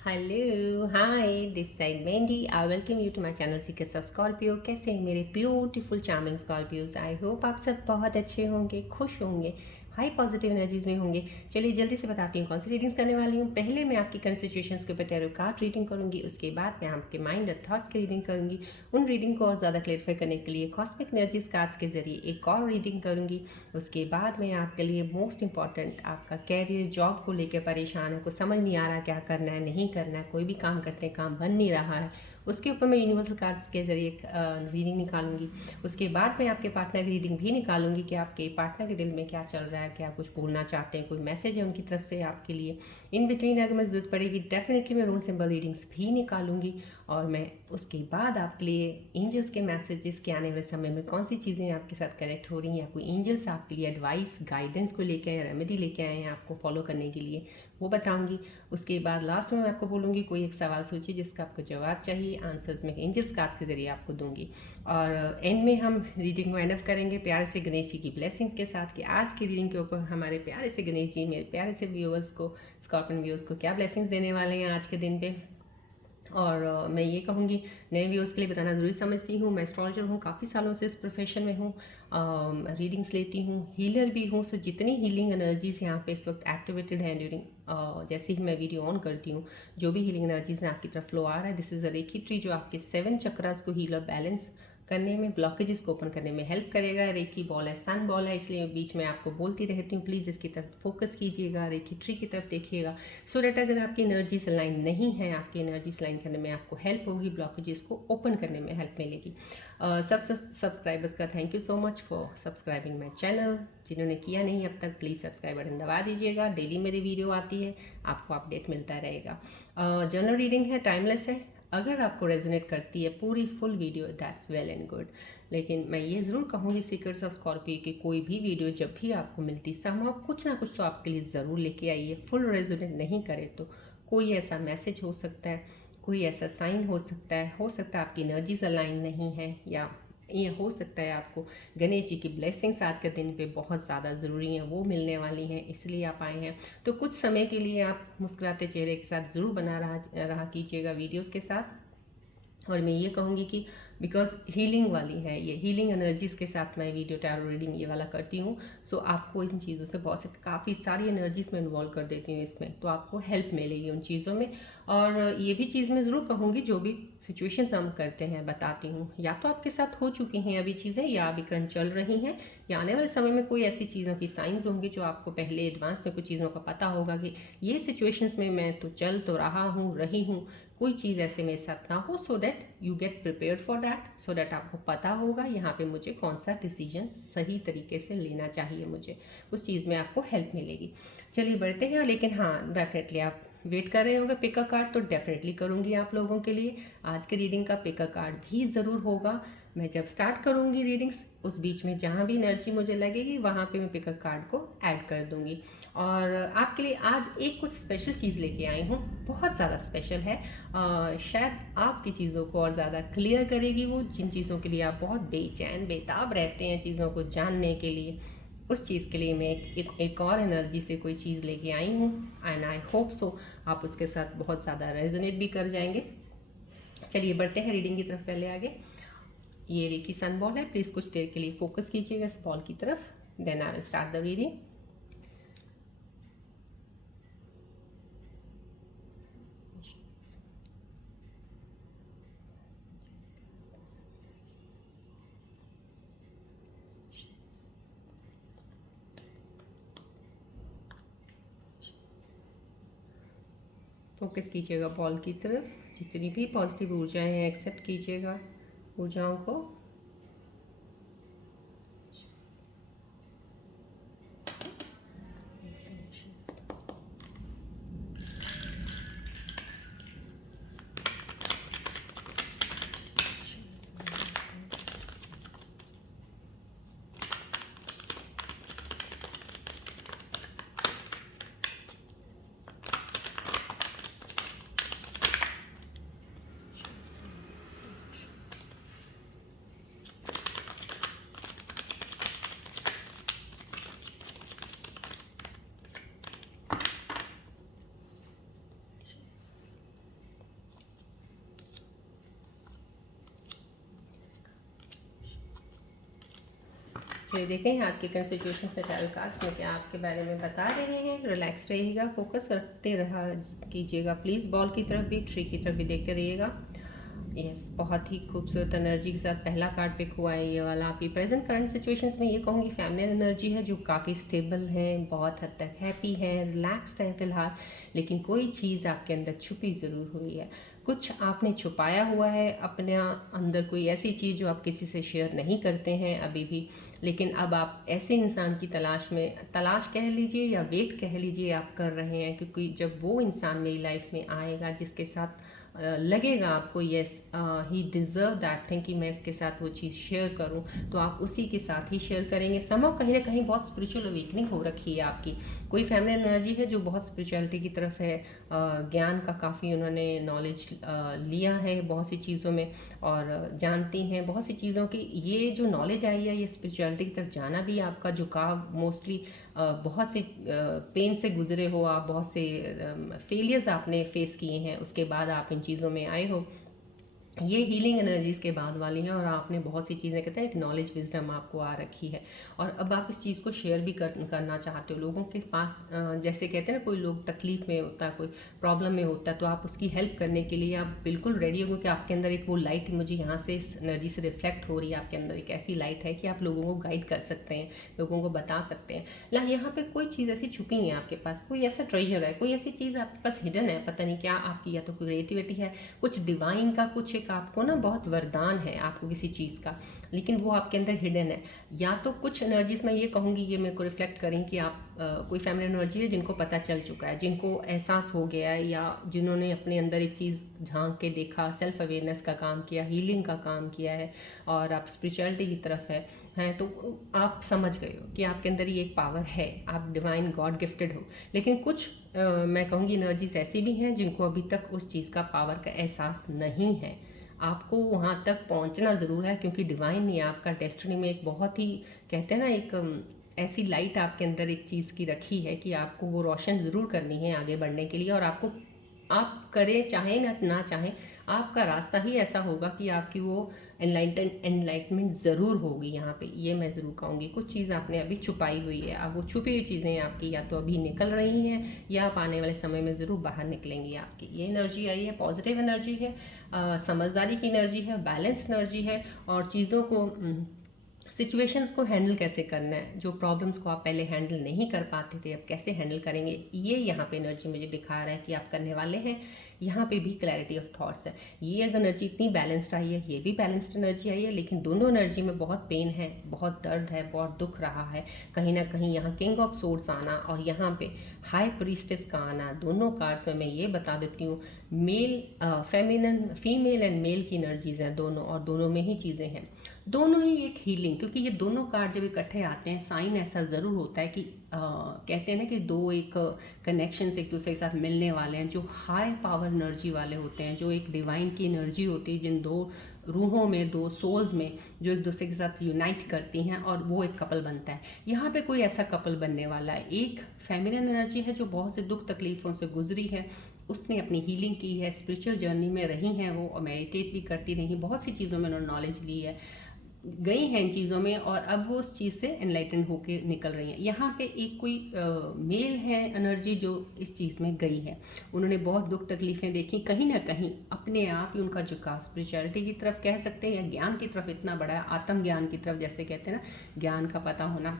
Hello hi this side Mandy I welcome you to my channel secrets of Scorpio. कैसे हैं मेरे beautiful charming Scorpios. I hope आप सब बहुत अच्छे होंगे, खुश होंगे, हाई पॉजिटिव एनर्जीज में होंगे। चलिए जल्दी से बताती हूँ कौन सी रीडिंग्स करने वाली हूँ। पहले मैं आपकी करंट सिचुएशंस के ऊपर टैरो कार्ड रीडिंग करूँगी, उसके बाद मैं आपके माइंड और थॉट्स की रीडिंग करूँगी। उन रीडिंग को और ज़्यादा क्लेरिफाई करने के लिए कॉस्मिक एनर्जीज कार्ड्स के जरिए एक और रीडिंग करूँगी। उसके बाद मैं आपके लिए मोस्ट इंपॉर्टेंट आपका कैरियर जॉब को लेकर परेशान है, कुछ समझ नहीं आ रहा क्या करना है नहीं करना है, कोई भी काम करते हैं काम बन नहीं रहा है, उसके ऊपर मैं यूनिवर्सल कार्ड्स के जरिए रीडिंग निकालूंगी। उसके बाद मैं आपके पार्टनर की रीडिंग भी निकालूंगी कि आपके पार्टनर के दिल में क्या चल रहा है, क्या कुछ बोलना चाहते हैं, कोई मैसेज है उनकी तरफ से आपके लिए। इन बिटवीन अगर मैं जरूरत पड़ेगी डेफिनेटली मैं रूल सिंबल रीडिंग्स भी निकालूंगी। और मैं उसके बाद आपके लिए एंजल्स के मैसेजेस के आने वाले समय में कौन सी चीज़ें आपके साथ कनेक्ट हो रही हैं, या कोई एंजल्स आपके लिए एडवाइस गाइडेंस को लेकर या रेमेडी लेके आए हैं आपको फॉलो करने के लिए, वो बताऊंगी। उसके बाद लास्ट में मैं आपको बोलूँगी कोई एक सवाल सोचिए जिसका आपको जवाब चाहिए, आंसर्स में एंजल्स कार्ड्स के जरिए आपको दूंगी। और एंड में हम रीडिंग को एंड अप करेंगे प्यारे से गणेश जी की ब्लेसिंग्स के साथ कि आज की रीडिंग के ऊपर हमारे प्यारे से गणेश जी मेरे प्यारे से व्यूअर्स को, स्कॉर्पियन व्यूअर्स को क्या ब्लेसिंग्स देने वाले हैं आज के दिन पे। और मैं ये कहूँगी नए व्यूअर्स के लिए बताना ज़रूरी समझती हूँ, मैं एस्ट्रोलॉजर हूँ, काफ़ी सालों से इस प्रोफेशन में हूँ, रीडिंग्स लेती हूँ, हीलर भी हूँ। सो जितनी हीलिंग एनर्जीज यहाँ पे इस वक्त एक्टिवेटेड है ड्यूरिंग जैसे ही मैं वीडियो ऑन करती हूँ, जो भी हीलिंग एनर्जीज आपकी तरफ फ्लो आ रहा है, this is a reiki tree जो आपके 7 चक्रास को हील और बैलेंस करने में, ब्लॉकेजेस को ओपन करने में हेल्प करेगा। रेकी बॉल है, सन बॉल है, इसलिए बीच में आपको बोलती रहती हूँ प्लीज़ इसकी तरफ फोकस कीजिएगा, रेकी ट्री की तरफ देखिएगा। सो डेट अगर आपकी एनर्जीज अलाइन नहीं है, आपकी एनर्जीज अलाइन करने में आपको हेल्प होगी, ब्लॉकेजेस को ओपन करने में हेल्प मिलेगी। सब सब्सक्राइबर्स का thank you so much for subscribing my channel. जिन्होंने किया नहीं अब तक प्लीज़ सब्सक्राइब बटन दबा दीजिएगा, डेली मेरी वीडियो आती है, आपको अपडेट मिलता रहेगा। जनरल रीडिंग है, टाइमलेस है, अगर आपको रेजोनेट करती है पूरी full video that's well and good. लेकिन मैं ये ज़रूर कहूँगी सीक्रेट्स ऑफ स्कॉर्पियो की कोई भी वीडियो जब भी आपको मिलती समहाउ कुछ ना कुछ तो आपके लिए ज़रूर लेके आइए। फुल रेजोनेट नहीं करे तो कोई ऐसा मैसेज हो सकता है, कोई ऐसा साइन हो सकता है आपकी एनर्जीज अलाइन नहीं है, या ये हो सकता है आपको गणेश जी की ब्लेसिंग्स आज के दिन पे बहुत ज़्यादा ज़रूरी हैं, वो मिलने वाली हैं, इसलिए आप आए हैं। तो कुछ समय के लिए आप मुस्कुराते चेहरे के साथ ज़रूर बना रहा कीजिएगा वीडियोस के साथ। और मैं ये कहूँगी कि बिकॉज हीलिंग वाली है, ये हीलिंग एनर्जीज के साथ मैं वीडियो टैरो रीडिंग ये वाला करती हूँ। सो आपको इन चीज़ों से बहुत से काफ़ी सारी एनर्जीज में इन्वॉल्व कर देती हूँ इसमें, तो आपको हेल्प मिलेगी उन चीज़ों में। और ये भी चीज़ मैं ज़रूर कहूँगी जो भी सिचुएशंस हम करते हैं बताती हूँ, या तो आपके साथ हो चुकी हैं अभी चीज़ें, या अभी करंट चल रही हैं, या आने वाले समय में कोई ऐसी चीज़ों की साइंस होंगी जो आपको पहले एडवांस में कुछ चीज़ों का पता होगा कि ये सिचुएशंस में मैं तो चल तो रहा हूँ रही हूँ, कोई चीज़ ऐसे मेरे साथ ना हो, so that you get prepare for that, so that आपको पता होगा यहाँ पे मुझे कौन सा डिसीजन सही तरीके से लेना चाहिए, मुझे उस चीज़ में आपको हेल्प मिलेगी। चलिए बढ़ते हैं। लेकिन हाँ डेफिनेटली आप वेट कर रहे होंगे पिक अ कार्ड, तो डेफिनेटली करूँगी आप लोगों के लिए आज के रीडिंग का पिक अ कार्ड भी ज़रूर होगा। मैं जब स्टार्ट करूँगी रीडिंग्स उस बीच में जहाँ भी एनर्जी मुझे लगेगी वहाँ पे मैं पिक अ कार्ड को ऐड कर दूँगी। और आपके लिए आज एक कुछ स्पेशल चीज़ लेके आई हूँ, बहुत ज़्यादा स्पेशल है। शायद आपकी चीज़ों को और ज़्यादा क्लियर करेगी वो, जिन चीज़ों के लिए आप बहुत बेचैन बेताब रहते हैं चीज़ों को जानने के लिए, उस चीज़ के लिए मैं एक और एनर्जी से कोई चीज़ लेके आई हूँ। एंड आई होप सो आप उसके साथ बहुत ज़्यादा रेजोनेट भी कर जाएंगे। चलिए बढ़ते हैं रीडिंग की तरफ। पहले आगे ये रेकी सन बॉल है, प्लीज़ कुछ देर के लिए फोकस कीजिएगा इस बॉल की तरफ, then I will start the reading. Focus कीजिएगा बॉल की तरफ, जितनी भी पॉजिटिव ऊर्जाएं हैं एक्सेप्ट कीजिएगा ऊर्जाओं को। चलिए देखते हैं आज के करंट सिचुएशन में टैरो कार्ड्स में क्या आपके बारे में बता रहे हैं। रिलैक्स रहिएगा, फोकस करते रहा कीजिएगा प्लीज़। बॉल की तरफ भी, ट्री की तरफ भी देखते रहिएगा। यस, बहुत ही खूबसूरत एनर्जी के साथ पहला कार्ड पिक हुआ है ये वाला। आपकी प्रेजेंट करंट सिचुएशंस में ये कहूँगी फैमिली एनर्जी है जो काफ़ी स्टेबल है, बहुत हद तक हैप्पी है, रिलैक्स्ड है फिलहाल। लेकिन कोई चीज़ आपके अंदर छुपी ज़रूर हुई है, कुछ आपने छुपाया हुआ है अपने अंदर, कोई ऐसी चीज़ जो आप किसी से शेयर नहीं करते हैं अभी भी। लेकिन अब आप ऐसे इंसान की तलाश कह लीजिए या वेट कह लीजिए आप कर रहे हैं, क्योंकि जब वो इंसान मेरी लाइफ में आएगा जिसके साथ लगेगा आपको yes he deserve that thing कि मैं इसके साथ वो चीज़ शेयर करूं, तो आप उसी के साथ ही शेयर करेंगे। समझो कहीं ना कहीं बहुत स्पिरिचुअल अवेकनिंग हो रखी है आपकी। कोई फैमिली एनर्जी है जो बहुत स्पिरिचुअलिटी की तरफ है, ज्ञान का काफ़ी उन्होंने नॉलेज लिया है बहुत सी चीज़ों में और जानती हैं बहुत सी चीज़ों की। ये जो नॉलेज आई है ये स्पिरिचुअलिटी की तरफ जाना भी आपका झुकाव मोस्टली बहुत से पेन से गुजरे हो आप, बहुत से फेलियर्स आपने फेस किए हैं, उसके बाद आप इन चीज़ों में आए हो। ये हीलिंग एनर्जीज के बाद वाली हैं और आपने बहुत सी चीज़ें कहते हैं एक नॉलेज विजडम आपको आ रखी है और अब आप इस चीज़ को शेयर भी करना चाहते हो लोगों के पास। जैसे कहते हैं ना कोई लोग तकलीफ में होता है, कोई प्रॉब्लम में होता है, तो आप उसकी हेल्प करने के लिए आप बिल्कुल रेडी हो कि आपके अंदर एक वो लाइट मुझे यहाँ से इस एनर्जी से रिफ्लेक्ट हो रही है। आपके अंदर एक ऐसी लाइट है कि आप लोगों को गाइड कर सकते हैं, लोगों को बता सकते हैं ना। यहाँ पे कोई चीज़ ऐसी छुपी नहीं है आपके पास, कोई ऐसा ट्रेजर है, कोई ऐसी चीज़ आपके पास हिडन है, पता नहीं क्या आपकी, या तो क्रिएटिविटी है, कुछ डिवाइन का कुछ एक आपको ना बहुत वरदान है आपको किसी चीज़ का, लेकिन वो आपके अंदर हिडन है। या तो कुछ एनर्जीज मैं ये कहूँगी ये मेरे को रिफ्लेक्ट करें कि आप कोई फैमिली एनर्जी है जिनको पता चल चुका है, जिनको एहसास हो गया है, या जिन्होंने अपने अंदर एक चीज़ झांक के देखा, सेल्फ अवेयरनेस का काम किया, हीलिंग का काम किया है और आप स्पिरिचुअलिटी की तरफ हैं, तो आप समझ गए हो कि आपके अंदर ये एक पावर है, आप डिवाइन गॉड गिफ्टेड हो। लेकिन कुछ मैं कहूँगी एनर्जीज ऐसी भी हैं जिनको अभी तक उस चीज़ का पावर का एहसास नहीं है। आपको वहाँ तक पहुँचना ज़रूर है, क्योंकि डिवाइन ने आपका डेस्टिनी में एक बहुत ही कहते हैं ना एक ऐसी लाइट आपके अंदर एक चीज़ की रखी है कि आपको वो रोशन ज़रूर करनी है आगे बढ़ने के लिए। और आपको आप करें चाहें ना चाहें, आपका रास्ता ही ऐसा होगा कि आपकी वो एनलाइटमेंट ज़रूर होगी यहाँ पे, ये मैं ज़रूर कहूँगी। कुछ चीज़ आपने अभी छुपाई हुई है, अब वो छुपी हुई चीज़ें आपकी या तो अभी निकल रही हैं या आप आने वाले समय में ज़रूर बाहर निकलेंगी। आपकी ये एनर्जी आई है, पॉजिटिव एनर्जी है, समझदारी की एनर्जी है, बैलेंस्ड एनर्जी है और चीज़ों को सिचुएशंस को हैंडल कैसे करना है, जो प्रॉब्लम्स को आप पहले हैंडल नहीं कर पाते थे अब कैसे हैंडल करेंगे, ये यहाँ पे एनर्जी मुझे दिखा रहा है कि आप करने वाले हैं। यहाँ पे भी क्लैरिटी ऑफ थॉट्स है। ये अगर एनर्जी इतनी बैलेंस्ड आई है, ये भी बैलेंस्ड एनर्जी आई है, लेकिन दोनों एनर्जी में बहुत पेन है, बहुत दर्द है, बहुत दुख रहा है कहीं ना कहीं। यहाँ किंग ऑफ सोर्ड्स आना और यहाँ पे हाई प्रीस्टेस का आना, दोनों कार्ड्स में मैं ये बता देती हूँ मेल फीमेल एंड मेल की एनर्जीज हैं दोनों, और दोनों में ही चीज़ें हैं, दोनों ही एक हीलिंग। क्योंकि ये दोनों कार्ड जब इकट्ठे आते हैं साइन ऐसा ज़रूर होता है कि कहते हैं ना कि दो एक कनेक्शंस एक दूसरे के साथ मिलने वाले हैं जो हाई पावर एनर्जी वाले होते हैं, जो एक डिवाइन की एनर्जी होती है, जिन दो रूहों में, दो सोल्स में जो एक दूसरे के साथ यूनाइट करती हैं और वो एक कपल बनता है। यहाँ पे कोई ऐसा कपल बनने वाला है। एक फेमिनिन एनर्जी है जो बहुत से दुख तकलीफ़ों से गुजरी है, उसने अपनी हीलिंग की है, स्पिरिचुअल जर्नी में रही हैं वो, मेडिटेट भी करती रही, बहुत सी चीज़ों में उन्होंने नॉलेज ली है, गई हैं इन चीज़ों में और अब वो उस चीज़ से एनलाइटन होके निकल रही हैं। यहाँ पे एक कोई मेल है एनर्जी जो इस चीज़ में गई है, उन्होंने बहुत दुख तकलीफ़ें देखी, कहीं ना कहीं अपने आप ही उनका झुकाव स्पिरिचुअलिटी की तरफ कह सकते हैं या ज्ञान की तरफ इतना बड़ा है, आत्मज्ञान की तरफ, जैसे कहते हैं ना ज्ञान का पता होना,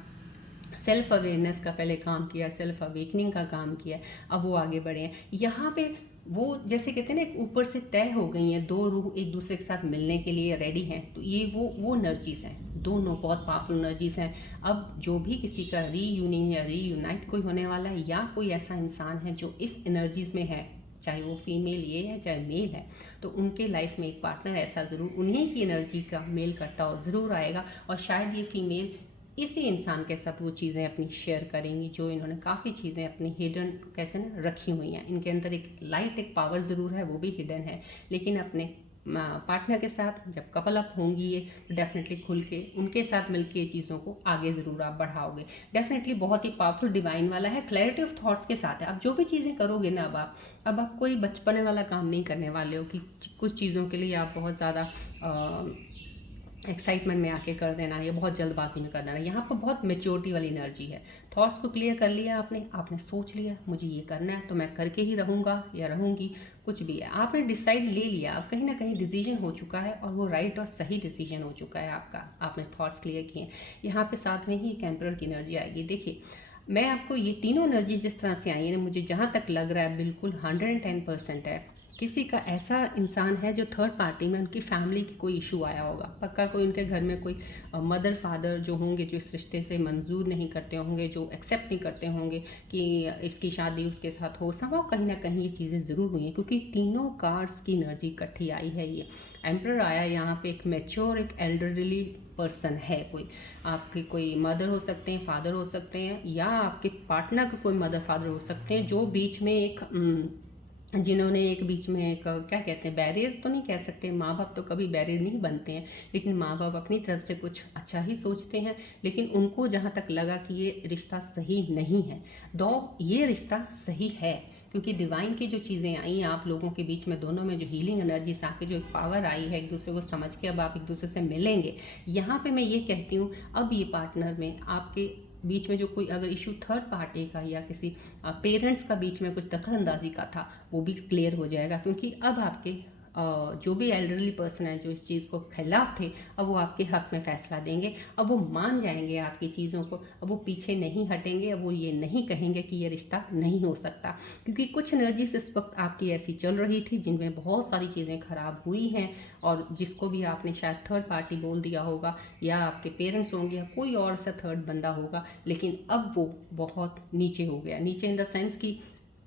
सेल्फ अवेयरनेस का पहले काम किया, सेल्फ अवेकनिंग का काम किया, अब वो आगे बढ़े हैं। यहाँ पे वो जैसे कहते हैं ना ऊपर से तय हो गई हैं, दो रूह एक दूसरे के साथ मिलने के लिए रेडी हैं, तो ये वो एनर्जीज हैं, दोनों बहुत पावरफुल एनर्जीज हैं। अब जो भी किसी का रीयूनियन या रीयूनाइट कोई होने वाला है, या कोई ऐसा इंसान है जो इस एनर्जीज में है, चाहे वो फीमेल ये है चाहे मेल है, तो उनके लाइफ में एक पार्टनर ऐसा ज़रूर उन्हीं की एनर्जी का मेल करता हो ज़रूर आएगा। और शायद ये फीमेल इसी इंसान के साथ वो चीज़ें अपनी शेयर करेंगी जो इन्होंने काफ़ी चीज़ें अपनी हिडन कैसे ना रखी हुई हैं। इनके अंदर एक लाइट, एक पावर ज़रूर है, वो भी हिडन है, लेकिन अपने पार्टनर के साथ जब कपल अप होंगी ये, तो डेफिनेटली खुल के उनके साथ मिलके चीज़ों को आगे ज़रूर आप बढ़ाओगे। डेफिनेटली बहुत ही पावरफुल डिवाइन वाला है, क्लैरिटी ऑफ थॉट्स के साथ है। अब जो भी चीज़ें करोगे ना, अब आप कोई बचपने वाला काम नहीं करने वाले हो कि कुछ चीज़ों के लिए आप बहुत ज़्यादा एक्साइटमेंट में आके कर देना या बहुत जल्दबाजी में कर देना। यहाँ पर बहुत मेच्योरिटी वाली एनर्जी है। थॉट्स को क्लियर कर लिया आपने सोच लिया मुझे ये करना है तो मैं करके ही रहूँगा या रहूँगी, कुछ भी है आपने डिसाइड ले लिया, अब कहीं ना कहीं डिसीजन हो चुका है और वो राइट और सही डिसीजन हो चुका है आपका, आपने थॉट्स क्लियर किए। यहाँ पे साथ में ही एक एम्परर की एनर्जी आएगी। देखिए मैं आपको ये तीनों एनर्जी जिस तरह से आई है ना, मुझे जहाँ तक लग रहा है बिल्कुल 110% है। किसी का ऐसा इंसान है जो थर्ड पार्टी में उनकी फैमिली की कोई इशू आया होगा, पक्का कोई उनके घर में कोई मदर फादर जो होंगे जो इस रिश्ते से मंजूर नहीं करते होंगे, जो एक्सेप्ट नहीं करते होंगे कि इसकी शादी उसके साथ हो, संभव कहीं ना कहीं ये चीज़ें ज़रूर हुई हैं क्योंकि तीनों कार्ड्स की एनर्जी इकट्ठी आई है। ये एम्परर आया यहाँ पे, एक मैच्योर एक एल्डरली पर्सन है, कोई आपके कोई मदर हो सकते हैं, फादर हो सकते हैं, या आपके पार्टनर के कोई मदर फादर हो सकते हैं जो बीच में एक जिन्होंने एक बीच में एक क्या कहते हैं बैरियर तो नहीं कह सकते, माँ बाप तो कभी बैरियर नहीं बनते हैं, लेकिन माँ बाप अपनी तरफ से कुछ अच्छा ही सोचते हैं, लेकिन उनको जहाँ तक लगा कि ये रिश्ता सही नहीं है, दो ये रिश्ता सही है क्योंकि डिवाइन की जो चीज़ें आई हैं आप लोगों के बीच में, दोनों में जो हीलिंग एनर्जीज आके जो एक पावर आई है एक दूसरे को समझ के अब आप एक दूसरे से मिलेंगे। यहाँ पे मैं ये कहती हूँ अब ये पार्टनर में आपके बीच में जो कोई अगर इशू थर्ड पार्टी का या किसी पेरेंट्स का बीच में कुछ दखल अंदाजी का था वो भी क्लियर हो जाएगा क्योंकि अब आपके जो भी एल्डरली पर्सन है जो इस चीज़ को खिलाफ थे अब वो आपके हक में फैसला देंगे, अब वो मान जाएंगे आपकी चीज़ों को, अब वो पीछे नहीं हटेंगे, अब वो ये नहीं कहेंगे कि ये रिश्ता नहीं हो सकता क्योंकि कुछ एनर्जीज इस वक्त आपकी ऐसी चल रही थी जिनमें बहुत सारी चीज़ें खराब हुई हैं और जिसको भी आपने शायद थर्ड पार्टी बोल दिया होगा या आपके पेरेंट्स होंगे या कोई और सा थर्ड बंदा होगा, लेकिन अब वो बहुत नीचे हो गया, नीचे इन द सेंस कि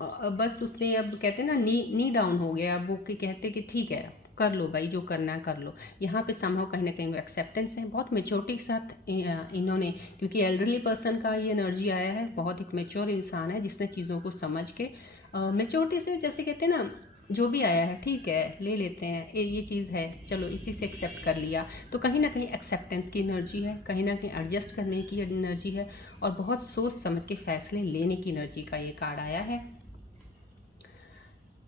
बस उसने अब कहते हैं ना नी डाउन हो गया, अब वो कहते कि ठीक है कर लो भाई जो करना है कर लो। यहाँ पे संभव कहीं ना कहीं वो एक्सेप्टेंस है, बहुत मेच्योरिटी के साथ इन्होंने, क्योंकि एल्डरली पर्सन का ये एनर्जी आया है, बहुत एक मेच्योर इंसान है जिसने चीज़ों को समझ के मेच्योरिटी से जैसे कहते हैं ना जो भी आया है ठीक है ले लेते हैं, ये चीज़ है चलो इसी से एक्सेप्ट कर लिया, तो कहीं ना कहीं एक्सेप्टेंस की एनर्जी है, कहीं ना कहीं एडजस्ट करने की एनर्जी है और बहुत सोच समझ के फैसले लेने की एनर्जी का ये कार्ड आया है।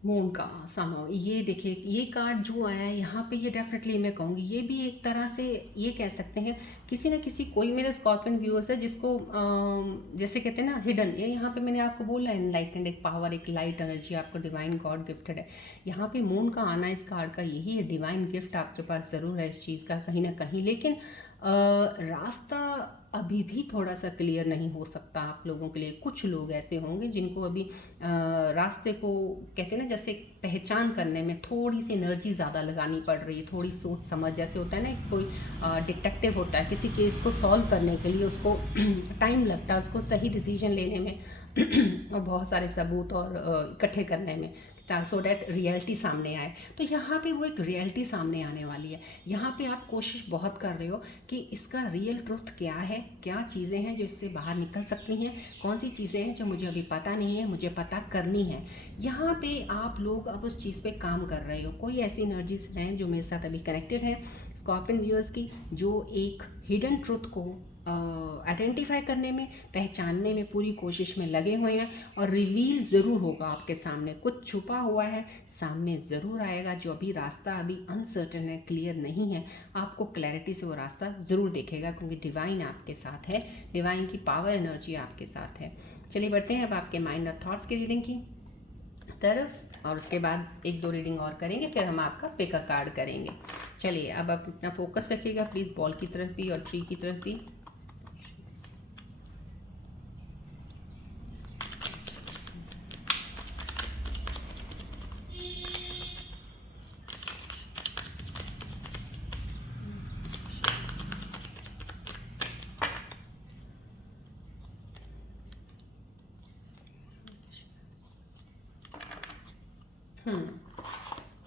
मून का समहाउ ये देखिए ये कार्ड जो आया है यहाँ पे, ये डेफिनेटली मैं कहूँगी ये भी एक तरह से ये कह सकते हैं किसी न किसी कोई मेरे स्कॉर्पियन व्यूअर्स है जिसको जैसे कहते हैं ना हिडन, ये यहाँ पे मैंने आपको बोला एनलाइटेंड एक पावर एक लाइट एनर्जी आपको डिवाइन गॉड गिफ्टेड है। यहाँ पे मून का आना इस कार्ड का यही है, डिवाइन गिफ्ट आपके पास ज़रूर है इस चीज़ का कहीं ना कहीं, लेकिन रास्ता अभी भी थोड़ा सा क्लियर नहीं हो सकता आप लोगों के लिए। कुछ लोग ऐसे होंगे जिनको अभी रास्ते को कहते हैं ना जैसे पहचान करने में थोड़ी सी एनर्जी ज़्यादा लगानी पड़ रही है, थोड़ी सोच समझ, जैसे होता है ना कोई डिटेक्टिव होता है किसी केस को सॉल्व करने के लिए उसको टाइम लगता है उसको सही डिसीजन लेने में और बहुत सारे सबूत और इकट्ठे करने में सो डैट रियलिटी सामने आए। तो यहाँ पे वो एक रियलिटी सामने आने वाली है। यहाँ पे आप कोशिश बहुत कर रहे हो कि इसका रियल ट्रुथ क्या है, क्या चीज़ें हैं जो इससे बाहर निकल सकती हैं, कौन सी चीज़ें हैं जो मुझे अभी पता नहीं है, मुझे पता करनी है। यहाँ पे आप लोग अब उस चीज़ पे काम कर रहे हो। कोई ऐसी एनर्जीज हैं जो मेरे साथ अभी कनेक्टेड है स्कॉर्पियन व्यूअर्स की, जो एक हिडन ट्रुथ को आइडेंटिफाई करने में पहचानने में पूरी कोशिश में लगे हुए हैं और रिवील ज़रूर होगा आपके सामने, कुछ छुपा हुआ है सामने ज़रूर आएगा। जो अभी रास्ता अभी अनसर्टन है, क्लियर नहीं है, आपको क्लैरिटी से वो रास्ता ज़रूर देखेगा क्योंकि डिवाइन आपके साथ है, डिवाइन की पावर एनर्जी आपके साथ है। चलिए बढ़ते हैं अब आपके माइंड और थॉट्स की रीडिंग की तरफ और उसके बाद एक दो रीडिंग और करेंगे, फिर हम आपका पिक अ कार्ड करेंगे। चलिए अब आप अपना फोकस रखिएगा प्लीज़, बॉल की तरफ भी और ट्री की तरफ भी।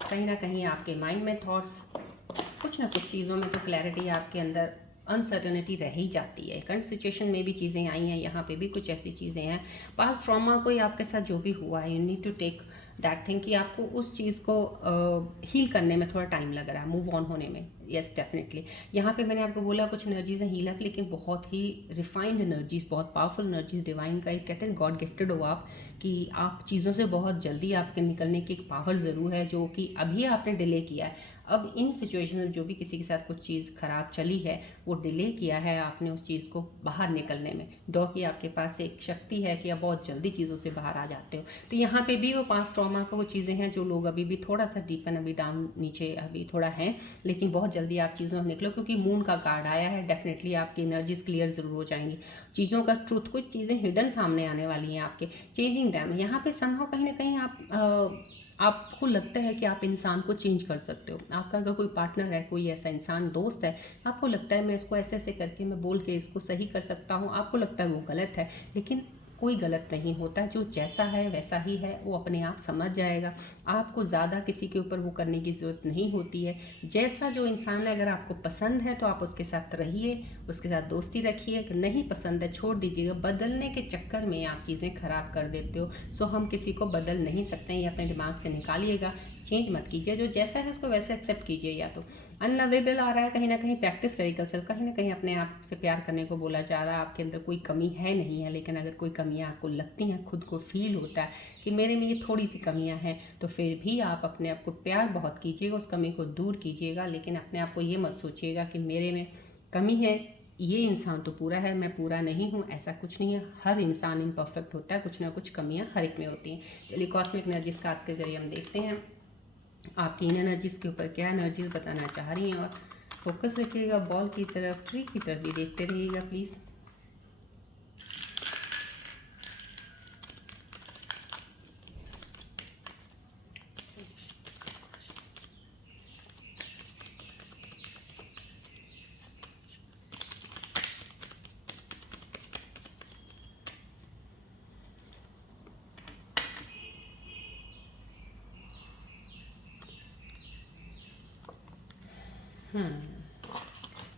कहीं ना कहीं आपके माइंड में थॉट्स, कुछ ना कुछ चीज़ों में तो क्लैरिटी आपके अंदर, अनसर्टनिटी रह ही जाती है। करंट सिचुएशन में भी चीज़ें आई हैं, यहाँ पे भी कुछ ऐसी चीज़ें हैं, पास्ट ट्रॉमा कोई आपके साथ जो भी हुआ है, you need to take that thing कि आपको उस चीज़ को हील करने में थोड़ा टाइम लग रहा है, मूव ऑन होने में। Yes definitely. यहाँ पे मैंने आपको बोला कुछ एनर्जीज हैं हील अप, लेकिन बहुत ही रिफाइंड एनर्जीज, बहुत पावरफुल एनर्जीज, डिवाइन का एक कहते हैं गॉड गिफ्टेड हो आप, कि आप चीज़ों से बहुत जल्दी आपके निकलने की एक पावर ज़रूर है जो कि अभी आपने डिले किया है। अब इन सिचुएशन में जो भी किसी के साथ कुछ चीज़ ख़राब चली है, वो डिले किया है आपने उस चीज़ को बाहर निकलने में, दो कि आपके पास एक शक्ति है कि आप बहुत जल्दी चीज़ों से बाहर आ जाते हो। तो यहाँ पे भी वो पास्ट ट्रॉमा का वो चीज़ें हैं जो लोग अभी भी थोड़ा सा डीपन, अभी डाउन नीचे अभी थोड़ा है, लेकिन बहुत जल्दी आप चीज़ों से निकलो, क्योंकि मून का कार्ड आया है। डेफिनेटली आपकी एनर्जीज क्लियर ज़रूर हो जाएंगी, चीज़ों का ट्रूथ, कुछ चीज़ें हिडन सामने आने वाली हैं आपके। चेंजिंग टाइम यहाँ पे संभव कहीं ना कहीं आपको लगता है कि आप इंसान को चेंज कर सकते हो। आपका अगर कोई पार्टनर है, कोई ऐसा इंसान दोस्त है, आपको लगता है मैं इसको ऐसे ऐसे करके मैं बोल के इसको सही कर सकता हूँ, आपको लगता है वो गलत है, लेकिन कोई गलत नहीं होता। जो जैसा है वैसा ही है, वो अपने आप समझ जाएगा। आपको ज़्यादा किसी के ऊपर वो करने की ज़रूरत नहीं होती है। जैसा जो इंसान है, अगर आपको पसंद है तो आप उसके साथ रहिए, उसके साथ दोस्ती रखिए। अगर नहीं पसंद है छोड़ दीजिएगा। बदलने के चक्कर में आप चीज़ें खराब कर देते हो। सो हम किसी को बदल नहीं सकते हैं, ये अपने दिमाग से निकालिएगा। चेंज मत कीजिए, जो जैसा है उसको वैसे एक्सेप्ट कीजिए। या तो अनलवेबल आ रहा है कहीं ना कहीं, प्रैक्टिस टेरिकल सेल्फ, कहीं ना कहीं अपने आप से प्यार करने को बोला जा रहा है। आपके अंदर कोई कमी है नहीं है, लेकिन अगर कोई कमियां आपको लगती हैं, खुद को फील होता है कि मेरे में ये थोड़ी सी कमियां हैं, तो फिर भी आप अपने आप को प्यार बहुत कीजिएगा, उस कमी को दूर कीजिएगा। लेकिन अपने आप को ये मत सोचिएगा कि मेरे में कमी है, ये इंसान तो पूरा है, मैं पूरा नहीं हूँ। ऐसा कुछ नहीं है, हर इंसान इम्परफेक्ट होता है, कुछ ना कुछ कमियाँ हर एक में होती हैं। चलिए कॉस्मिक एनर्जीज कार्ड्स के जरिए हम देखते हैं आपकी इन एनर्जीज के ऊपर क्या एनर्जीज बताना चाह रही हैं। और फोकस रखिएगा बॉल की तरफ, ट्री की तरफ भी देखते रहिएगा प्लीज़।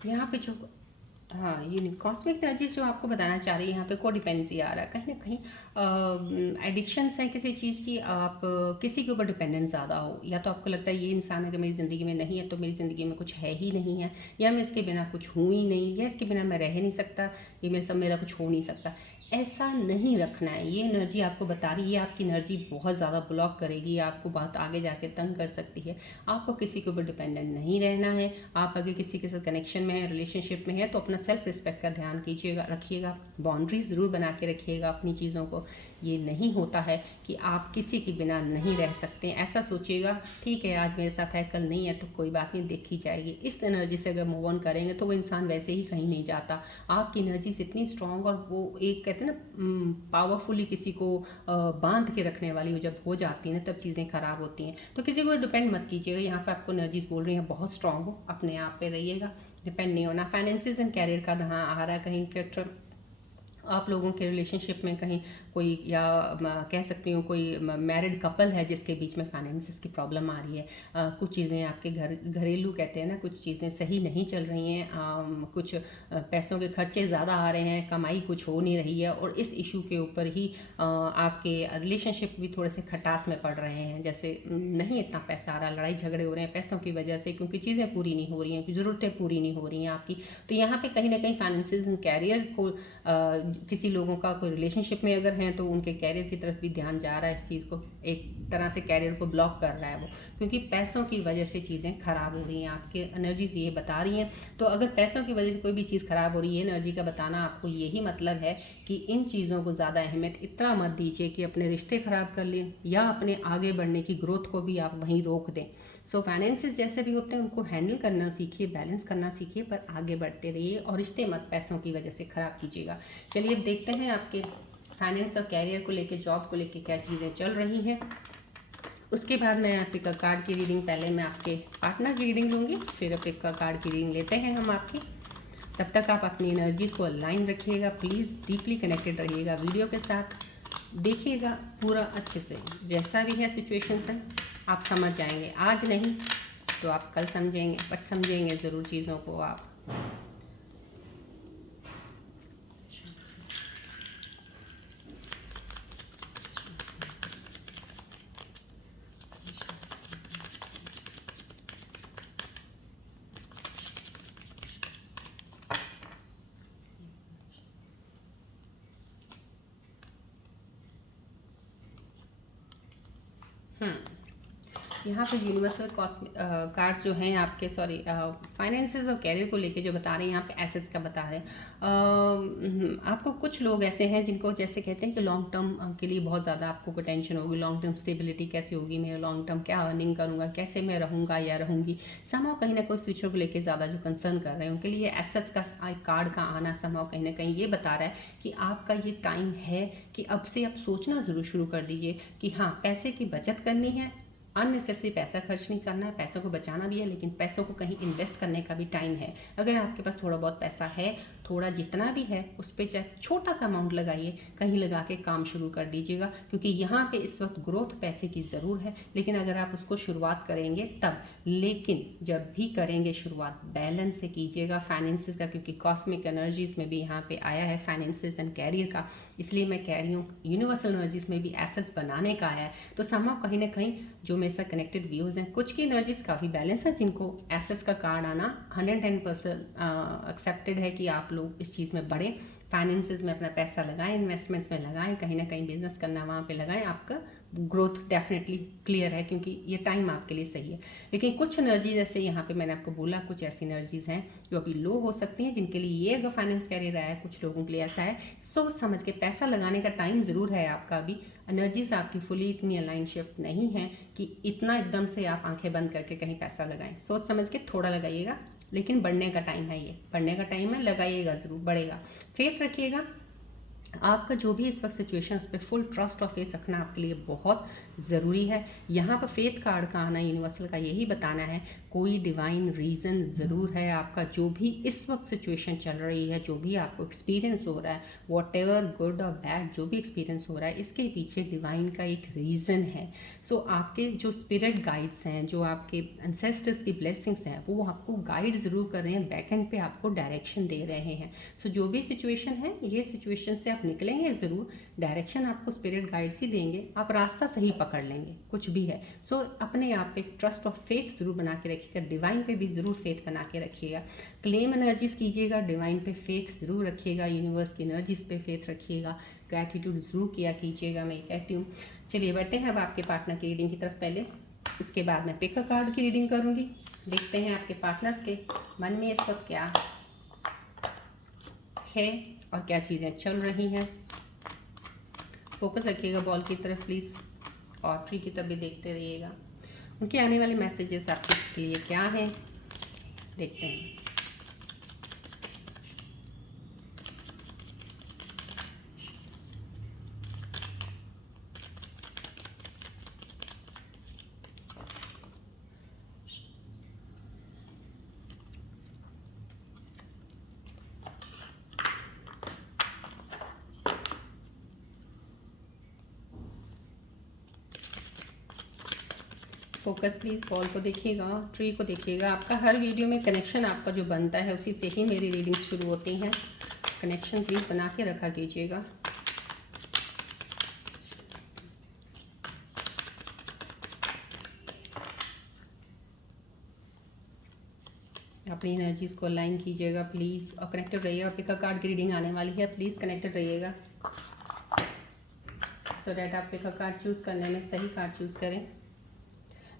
यहाँ पे जो हाँ, ये नहीं, कॉस्मिक एनर्जी जो आपको बताना चाह रही है, यहाँ पे कोडिपेंडेंसी आ रहा है कहीं ना कहीं। एडिक्शंस है किसी चीज़ की, आप किसी के ऊपर डिपेंडेंट ज़्यादा हो, या तो आपको लगता है ये इंसान अगर मेरी ज़िंदगी में नहीं है तो मेरी ज़िंदगी में कुछ है ही नहीं है, या मैं इसके बिना कुछ हूँ ही नहीं, या इसके बिना मैं रह नहीं सकता, ये मेरा कुछ हो नहीं सकता। ऐसा नहीं रखना है। ये एनर्जी आपको बता रही है, आपकी एनर्जी बहुत ज़्यादा ब्लॉक करेगी, आपको बहुत आगे जाके तंग कर सकती है। आपको किसी के ऊपर डिपेंडेंट नहीं रहना है। आप अगर किसी के साथ कनेक्शन में है, रिलेशनशिप में है, तो अपना सेल्फ रिस्पेक्ट का ध्यान कीजिएगा, रखिएगा, बाउंड्रीज ज़रूर बना के रखिएगा अपनी चीज़ों को। ये नहीं होता है कि आप किसी के बिना नहीं रह सकते। ऐसा सोचिएगा ठीक है आज मेरे साथ है, कल नहीं है तो कोई बात नहीं, देखी जाएगी। इस एनर्जी से अगर मूव ऑन करेंगे तो वो इंसान वैसे ही कहीं नहीं जाता। आपकी एनर्जीज इतनी स्ट्रांग, और वो एक कहते हैं ना पावरफुली किसी को बांध के रखने वाली जब हो जाती है ना, तब चीज़ें खराब होती हैं। तो किसी को डिपेंड मत कीजिएगा। यहाँ पे आपको एनर्जीज बोल रही हैं बहुत स्ट्रांग हो, अपने आप पे रहिएगा, डिपेंड नहीं होना। फाइनेंसिस एंड कैरियर का यहाँ आ रहा है कहीं फैक्टर, आप लोगों के रिलेशनशिप में कहीं कोई, या कह सकती हूँ कोई मैरिड कपल है जिसके बीच में फाइनेंसिस की प्रॉब्लम आ रही है। कुछ चीज़ें आपके घरेलू कहते हैं ना, कुछ चीज़ें सही नहीं चल रही हैं। कुछ पैसों के खर्चे ज़्यादा आ रहे हैं, कमाई कुछ हो नहीं रही है, और इस इशू के ऊपर ही आपके रिलेशनशिप भी थोड़े से खटास में पड़ रहे हैं। जैसे नहीं इतना पैसा आ रहा, लड़ाई झगड़े हो रहे हैं पैसों की वजह से, क्योंकि चीज़ें पूरी नहीं हो रही हैं, ज़रूरतें पूरी नहीं हो रही हैं आपकी। तो यहाँ पे कहीं ना कहीं फाइनेंसिस एंड कैरियर को किसी लोगों का कोई रिलेशनशिप में अगर हैं तो उनके कैरियर की तरफ भी ध्यान जा रहा है। इस चीज़ को एक तरह से कैरियर को ब्लॉक कर रहा है वो, क्योंकि पैसों की वजह से चीज़ें खराब हो रही हैं। आपके एनर्जीज ये बता रही हैं। तो अगर पैसों की वजह से कोई भी चीज़ खराब हो रही है, एनर्जी का बताना आपको यही मतलब है कि इन चीज़ों को ज़्यादा अहमियत इतना मत दीजिए कि अपने रिश्ते ख़राब कर लें, या अपने आगे बढ़ने की ग्रोथ को भी आप वहीं रोक दें। सो फाइनेंसिस जैसे भी होते हैं उनको हैंडल करना सीखिए, बैलेंस करना सीखिए, पर आगे बढ़ते रहिए, और रिश्ते मत पैसों की वजह से ख़राब कीजिएगा। चलिए अब देखते हैं आपके फाइनेंस और कैरियर को लेके, जॉब को लेके क्या चीज़ें चल रही हैं। उसके बाद मैं पिक अ कार्ड की रीडिंग, पहले मैं आपके पार्टनर की रीडिंग लूँगी, फिर पिक अ कार्ड की रीडिंग लेते हैं हम आपकी। तब तक आप अपनी एनर्जीज़ को अलाइन रखिएगा, प्लीज़ डीपली कनेक्टेड रहिएगा वीडियो के साथ, देखिएगा पूरा अच्छे से। जैसा भी है सिचुएशंस है आप समझ जाएंगे, आज नहीं तो आप कल समझेंगे, बट समझेंगे ज़रूर चीज़ों को आप। यहाँ पे यूनिवर्सल कार्ड्स जो हैं आपके, सॉरी, फाइनेंसेस और कैरियर को लेके जो बता रहे हैं, यहाँ पे एसेट्स का बता रहे हैं। आपको कुछ लोग ऐसे हैं जिनको जैसे कहते हैं कि लॉन्ग टर्म के लिए बहुत ज़्यादा आपको कोई टेंशन होगी, लॉन्ग टर्म स्टेबिलिटी कैसे होगी, मैं लॉन्ग टर्म क्या अर्निंग करूँगा, कैसे मैं रहूँगा या रहूँगी, समाव कहीं ना कोई फ्यूचर को लेके ज़्यादा जो कंसर्न कर रहे हैं उनके लिए एसेट्स का कार्ड का आना समाव कहीं ना कहीं ये बता रहा है कि आपका ये टाइम है कि अब से आप सोचना ज़रूर शुरू कर दीजिए कि हाँ, पैसे की बचत करनी है, अननेसेसरी पैसा खर्च नहीं करना है, पैसों को बचाना भी है, लेकिन पैसों को कहीं इन्वेस्ट करने का भी टाइम है। अगर आपके पास थोड़ा बहुत पैसा है, थोड़ा जितना भी है उस पर चाहे छोटा सा अमाउंट लगाइए, कहीं लगा के काम शुरू कर दीजिएगा, क्योंकि यहाँ पे इस वक्त ग्रोथ पैसे की ज़रूर है, लेकिन अगर आप उसको शुरुआत करेंगे तब, लेकिन जब भी करेंगे शुरुआत बैलेंस से कीजिएगा फाइनेंसेस का, क्योंकि कॉस्मिक एनर्जीज में भी यहाँ पे आया है फाइनेंसेस एंड कैरियर का, इसलिए मैं कह रही हूँ यूनिवर्सल एनर्जीज में भी एसेट्स बनाने का आया है। तो समाव कहीं ना कहीं जो मेरे साथ कनेक्टेड व्यूज़ हैं, कुछ की एनर्जीज काफ़ी बैलेंस है, जिनको एसेट्स का कार्ड आना 110% एक्सेप्टेड है कि आप लोग इस चीज़ में बढ़ें, फाइनेंसेस में अपना पैसा लगाएं, इन्वेस्टमेंट्स में लगाएं, कहीं ना कहीं बिजनेस करना वहाँ पे लगाएं, आपका ग्रोथ डेफिनेटली क्लियर है, क्योंकि ये टाइम आपके लिए सही है। लेकिन कुछ एनर्जी जैसे यहाँ पे मैंने आपको बोला, कुछ ऐसी एनर्जीज हैं जो अभी लो हो सकती हैं, जिनके लिए ये अगर फाइनेंस कैरियर आया है, कुछ लोगों के लिए ऐसा है, सोच समझ के पैसा लगाने का टाइम ज़रूर है आपका अभी। एनर्जीज आपकी फुली इतनी अलाइन शिफ्ट नहीं है कि इतना एकदम से आप आंखें बंद करके कहीं पैसा लगाएं, सोच समझ के थोड़ा लगाइएगा, लेकिन बढ़ने का टाइम है, ये बढ़ने का टाइम है, लगाइएगा ज़रूर, बढ़ेगा, फेथ रखिएगा। आपका जो भी इस वक्त सिचुएशन उस पर फुल ट्रस्ट और फेथ रखना आपके लिए बहुत ज़रूरी है। यहाँ पर फेथ कार्ड का आना यूनिवर्सल का यही बताना है, कोई डिवाइन रीज़न ज़रूर है आपका, जो भी इस वक्त सिचुएशन चल रही है, जो भी आपको एक्सपीरियंस हो रहा है, वॉट एवर गुड और बैड जो भी एक्सपीरियंस हो रहा है, इसके पीछे डिवाइन का एक रीज़न है। सो आपके जो स्पिरिट गाइड्स हैं, जो आपके एंसेस्टर्स की ब्लेसिंग्स हैं, वो आपको गाइड ज़रूर कर रहे हैं, बैक एंड पे आपको डायरेक्शन दे रहे हैं। सो जो भी सिचुएशन है, ये सिचुएशन से आप निकलेंगे ज़रूर, डायरेक्शन आपको स्पिरिट गाइड्स ही देंगे, आप रास्ता सही पकड़ लेंगे, कुछ भी है। सो अपने आप पे ट्रस्ट और फेथ ज़रूर बना के रखिएगा, डिवाइन पे भी ज़रूर फेथ बना के रखिएगा, क्लेम एनर्जीज कीजिएगा, डिवाइन पे फेथ ज़रूर रखिएगा, यूनिवर्स की एनर्जीज पे फेथ रखिएगा, ग्रैटिट्यूड ज़रूर किया कीजिएगा, मैं कहती हूँ। चलिए बढ़ते हैं अब आपके पार्टनर की रीडिंग की तरफ। पहले इसके बाद मैं पिक अ कार्ड की रीडिंग करूँगी। देखते हैं आपके पार्टनर्स के मन में इस वक्त क्या है और क्या चीज़ें चल रही हैं। फोकस रखिएगा बॉल की तरफ प्लीज़, और ट्री की तरफ भी देखते रहिएगा। उनके आने वाले मैसेजेस आपके लिए क्या हैं, देखते हैं। फोकस प्लीज़, बॉल को देखिएगा, ट्री को देखिएगा। आपका हर वीडियो में कनेक्शन आपका जो बनता है उसी से ही मेरी रीडिंग्स शुरू होती हैं। कनेक्शन प्लीज़ बना के रखा कीजिएगा। अपनी एनर्जीज़ को अलाइन कीजिएगा प्लीज़, और कनेक्टेड रहिएगा। पिक अ कार्ड की रीडिंग आने वाली है, प्लीज़ कनेक्टेड रहिएगा, सो डैट आप पिक अ कार्ड चूज़ करने में सही कार्ड चूज़ करें।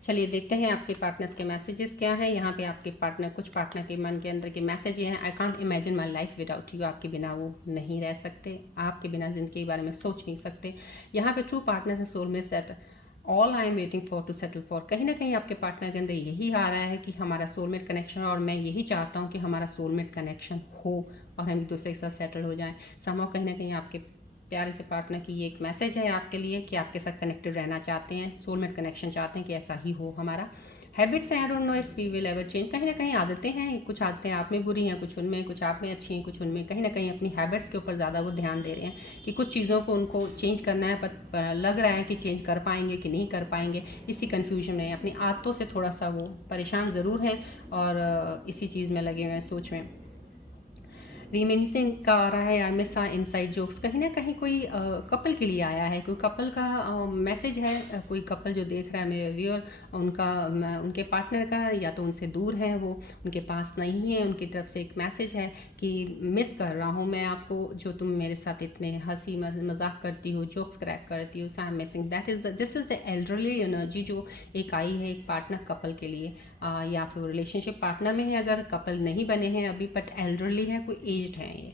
चलिए देखते हैं आपके पार्टनर्स के मैसेजेस क्या हैं। यहाँ पे आपके पार्टनर, कुछ पार्टनर के मन के अंदर के मैसेज ये हैं। I can't imagine my life without you, आपके बिना वो नहीं रह सकते, आपके बिना ज़िंदगी के बारे में सोच नहीं सकते। यहाँ पे ट्रू पार्टनर्स है, soulmates at all I am waiting for to settle for. कहीं ना कहीं आपके पार्टनर के अंदर यही आ रहा है कि हमारा सोलमेट कनेक्शन, और मैं यही चाहता हूँ कि हमारा सोलमेट कनेक्शन हो और हम एक दूसरे के साथ सेटल हो जाएँ। समहाउ कहीं ना कहीं आपके प्यारे से पार्टनर की ये एक मैसेज है आपके लिए कि आपके साथ कनेक्टेड रहना चाहते हैं, सोलमेट कनेक्शन चाहते हैं कि ऐसा ही हो हमारा। हैबिट्स हैं, I don't know if we will ever change. कहीं ना कहीं आदतें हैं, कुछ आदतें आप में बुरी हैं, कुछ उनमें, कुछ आप में अच्छी हैं, कुछ उनमें। कहीं ना कहीं अपनी हैबिट्स के ऊपर ज़्यादा वो ध्यान दे रहे हैं कि कुछ चीज़ों को उनको चेंज करना है, पर लग रहा है कि चेंज कर पाएंगे कि नहीं कर पाएंगे, इसी कन्फ्यूजन में। अपनी आदतों से थोड़ा सा वो परेशान ज़रूर हैं और इसी चीज़ में लगे हुए हैं, सोच में। रिमिनिसिंग का आ रहा है या मिसा इनसाइड जोक्स, कहीं ना कहीं कोई कपल के लिए आया है, कोई कपल का मैसेज है, कोई कपल जो देख रहा है मेरे व्यूअर, उनका उनके पार्टनर का या तो उनसे दूर है, वो उनके पास नहीं है, उनकी तरफ से एक मैसेज है कि मिस कर रहा हूँ मैं आपको, जो तुम मेरे साथ इतने हंसी मजाक करती हो, जोक्स क्रैक करती हो, so I am missing. This is the elderly energy जो एक आई है एक पार्टनर कपल के लिए, या फिर रिलेशनशिप पार्टनर में है, अगर कपल नहीं बने हैं अभी बट एल्डरली है, कोई एज्ड है ये।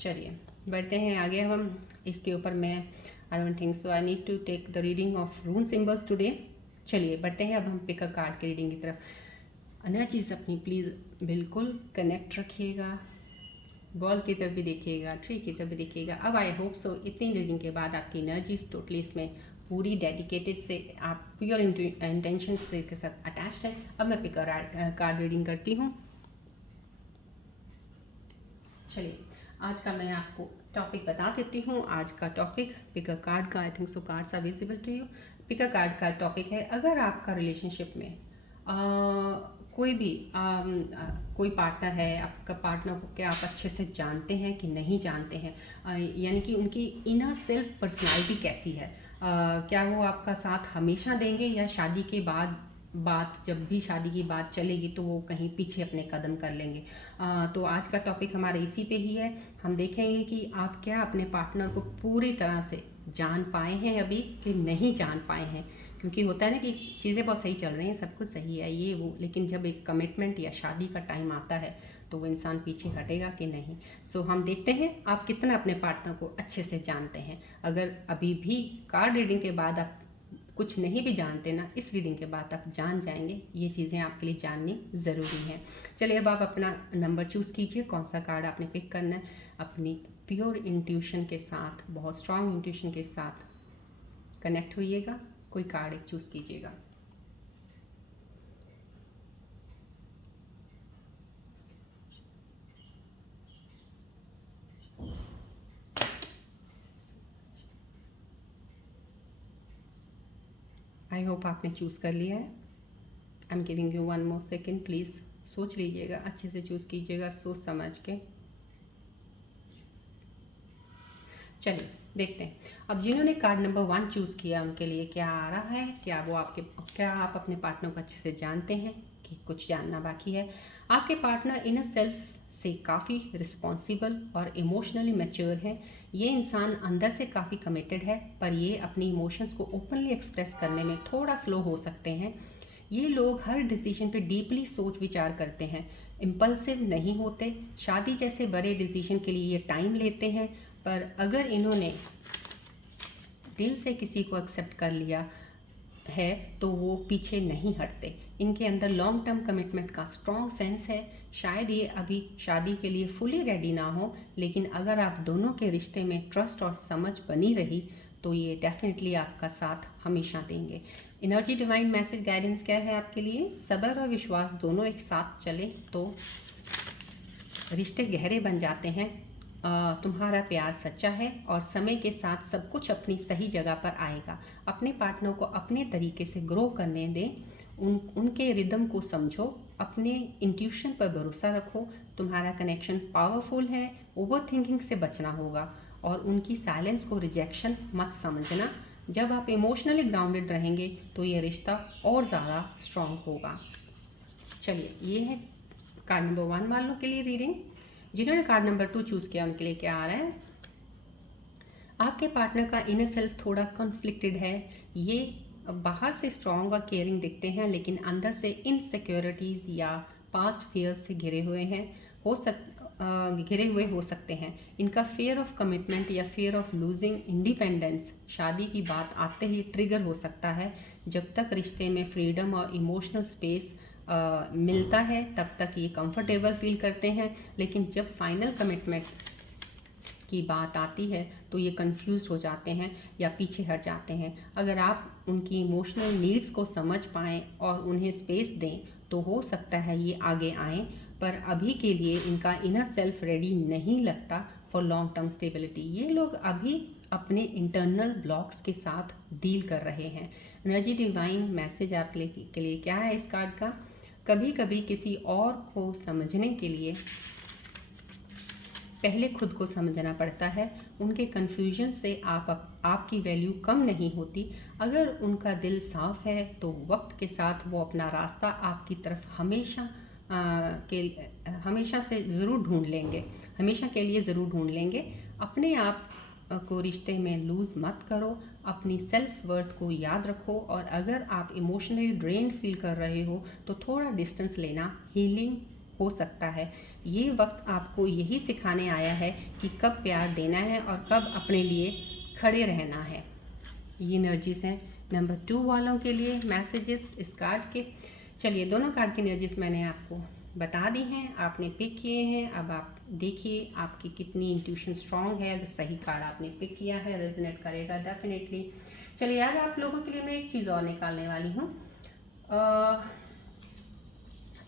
चलिए बढ़ते हैं आगे। अब हम इसके ऊपर मैं I don't think so I need to take the reading of rune symbols today. चलिए बढ़ते हैं अब हम पिक अ कार्ड की रीडिंग की तरफ। एनर्जीज अपनी प्लीज़ बिल्कुल कनेक्ट रखिएगा, बॉल की तरफ भी देखिएगा, ट्री की तरफ भी देखिएगा। अब आई होप सो इतनी रीडिंग के बाद आपकी एनर्जीज टोटली इसमें पूरी डेडिकेटेड से आप प्योर इंटेंशन से के साथ अटैच्ड है। अब मैं पिक कार्ड रीडिंग करती हूँ। चलिए आज का मैं आपको टॉपिक बता देती हूँ। आज का टॉपिक पिक अ कार्ड का, I think so cards are visible to you. Pick a card का टॉपिक है, अगर आपका रिलेशनशिप में कोई भी कोई पार्टनर है, आपका पार्टनर को क्या आप अच्छे से जानते हैं कि नहीं जानते हैं, यानी कि उनकी इनर सेल्फ पर्सनालिटी कैसी है, क्या वो आपका साथ हमेशा देंगे या शादी के बाद बात, जब भी शादी की बात चलेगी तो वो कहीं पीछे अपने कदम कर लेंगे। तो आज का टॉपिक हमारा इसी पे ही है। हम देखेंगे कि आप क्या अपने पार्टनर को पूरी तरह से जान पाए हैं अभी कि नहीं जान पाए हैं, क्योंकि होता है ना कि चीज़ें बहुत सही चल रही हैं, सब कुछ सही है ये वो, लेकिन जब एक कमिटमेंट या शादी का टाइम आता है तो वो इंसान पीछे हटेगा कि नहीं। सो हम देखते हैं आप कितना अपने पार्टनर को अच्छे से जानते हैं। अगर अभी भी कार्ड रीडिंग के बाद आप कुछ नहीं भी जानते ना, इस रीडिंग के बाद आप जान जाएंगे। ये चीज़ें आपके लिए जाननी ज़रूरी है। चलिए अब आप अपना नंबर चूज़ कीजिए, कौन सा कार्ड आपने पिक करना है। अपनी प्योर इंट्यूशन के साथ, बहुत स्ट्रॉन्ग इंट्यूशन के साथ कनेक्ट होइएगा, कोई कार्ड एक चूज़ कीजिएगा। आई होप आपने चूज़ कर लिया है। I am giving you 1 more second, please सोच लीजिएगा, अच्छे से चूज़ कीजिएगा सोच समझ के। चलिए देखते हैं अब जिन्होंने कार्ड नंबर 1 चूज़ किया उनके लिए क्या आ रहा है। क्या आप अपने पार्टनर को अच्छे से जानते हैं कि कुछ जानना बाकी है। आपके पार्टनर इनर सेल्फ से काफ़ी रिस्पॉन्सिबल और इमोशनली मैच्योर है। ये इंसान अंदर से काफ़ी कमिटेड है, पर ये अपनी इमोशंस को ओपनली एक्सप्रेस करने में थोड़ा स्लो हो सकते हैं। ये लोग हर डिसीजन पे डीपली सोच विचार करते हैं, इम्पल्सिव नहीं होते। शादी जैसे बड़े डिसीजन के लिए ये टाइम लेते हैं, पर अगर इन्होंने दिल से किसी को एक्सेप्ट कर लिया है तो वो पीछे नहीं हटते। इनके अंदर लॉन्ग टर्म कमिटमेंट का स्ट्रॉन्ग सेंस है। शायद ये अभी शादी के लिए फुली रेडी ना हो, लेकिन अगर आप दोनों के रिश्ते में ट्रस्ट और समझ बनी रही तो ये डेफिनेटली आपका साथ हमेशा देंगे। एनर्जी डिवाइन मैसेज गाइडेंस क्या है आपके लिए। सब्र और विश्वास दोनों एक साथ चले तो रिश्ते गहरे बन जाते हैं। तुम्हारा प्यार सच्चा है और समय के साथ सब कुछ अपनी सही जगह पर आएगा। अपने पार्टनर को अपने तरीके से ग्रो करने दें, उनके रिदम को समझो, अपने इंट्यूशन पर भरोसा रखो। तुम्हारा कनेक्शन पावरफुल है, ओवर थिंकिंग से बचना होगा और उनकी साइलेंस को रिजेक्शन मत समझना। जब आप इमोशनली ग्राउंडेड रहेंगे तो ये रिश्ता और ज़्यादा स्ट्रॉन्ग होगा। चलिए ये है कार्ड नंबर 1 वालों के लिए रीडिंग। जिन्होंने कार्ड नंबर 2 चूज़ किया उनके लिए क्या आ रहा है। आपके पार्टनर का इनर सेल्फ थोड़ा कॉन्फ्लिक्टेड है। ये बाहर से स्ट्रॉन्ग और केयरिंग दिखते हैं, लेकिन अंदर से इनसिक्योरिटीज़ या पास्ट फियर्स से घिरे हुए हो सकते हैं। इनका फियर ऑफ कमिटमेंट या फियर ऑफ लूजिंग इंडिपेंडेंस शादी की बात आते ही ट्रिगर हो सकता है। जब तक रिश्ते में फ्रीडम और इमोशनल स्पेस मिलता है तब तक ये कंफर्टेबल फील करते हैं, लेकिन जब फाइनल कमिटमेंट की बात आती है तो ये कंफ्यूज हो जाते हैं या पीछे हट जाते हैं। अगर आप उनकी इमोशनल नीड्स को समझ पाएँ और उन्हें स्पेस दें तो हो सकता है ये आगे आएँ, पर अभी के लिए इनका इनर सेल्फ रेडी नहीं लगता फॉर लॉन्ग टर्म स्टेबिलिटी। ये लोग अभी अपने इंटरनल ब्लॉक्स के साथ डील कर रहे हैं। एनर्जी डिवाइन मैसेज आपके लिए क्या है इस कार्ड का। कभी कभी किसी और को समझने के लिए पहले खुद को समझना पड़ता है। उनके कन्फ्यूजन से आपकी वैल्यू कम नहीं होती। अगर उनका दिल साफ़ है तो वक्त के साथ वो अपना रास्ता आपकी तरफ हमेशा से ज़रूर ढूंढ लेंगे, हमेशा के लिए ज़रूर ढूंढ लेंगे। अपने आप को रिश्ते में लूज़ मत करो, अपनी सेल्फ वर्थ को याद रखो, और अगर आप इमोशनली ड्रेन फील कर रहे हो तो थोड़ा डिस्टेंस लेना हीलिंग हो सकता है। ये वक्त आपको यही सिखाने आया है कि कब प्यार देना है और कब अपने लिए खड़े रहना है। ये एनर्जीज हैं नंबर 2 वालों के लिए मैसेजेस इस कार्ड के। चलिए, दोनों कार्ड की एनर्जीज मैंने आपको बता दी हैं, आपने पिक किए हैं। अब आप देखिए आपकी कितनी इंट्यूशन स्ट्रांग है। अगर सही कार्ड आपने पिक किया है, रेजोनेट करेगा डेफिनेटली। चलिए, आज आप लोगों के लिए मैं एक चीज़ और निकालने वाली हूँ।